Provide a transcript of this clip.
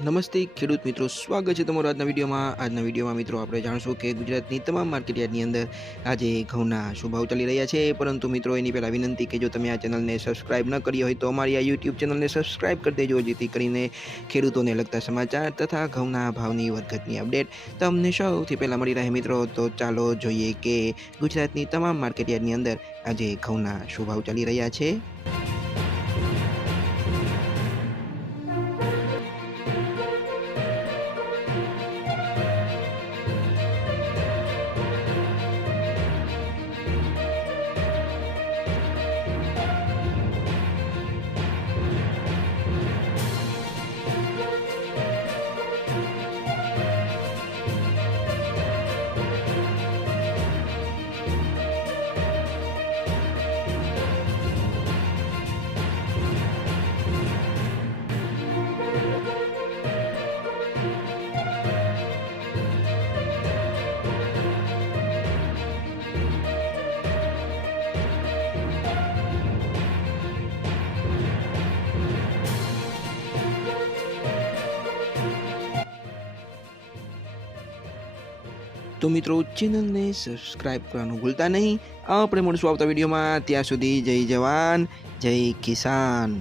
નમસ્તે ખેડૂત મિત્રો, સ્વાગત છે તમારું આજના વિડીયોમાં મિત્રો આપણે જાણશું કે ગુજરાતની તમામ માર્કેટયાર્ડની અંદર આજે ઘઉંના શું ભાવ ચાલી રહ્યા છે. પરંતુ મિત્રો એની પહેલાં વિનંતી કે જો તમે આ ચેનલને સબસ્ક્રાઇબ ન કરી હોય તો અમારી આ યુટ્યુબ ચેનલને સબસ્ક્રાઇબ કરી દેજો, જેથી કરીને ખેડૂતોને લગતા સમાચાર તથા ઘઉંના ભાવની વધઘટની અપડેટ તમને સૌથી પહેલાં મળી રહે મિત્રો. તો ચાલો જોઈએ કે ગુજરાતની તમામ માર્કેટયાર્ડની અંદર આજે ઘઉંના શું ભાવ ચાલી રહ્યા છે. તો મિત્રો ચેનલને સબસ્ક્રાઇબ કરવાનું ભૂલતા નહીં. આપણે મળશું આવતા વિડીયોમાં. ત્યાં સુધી જય જવાન જય કિસાન.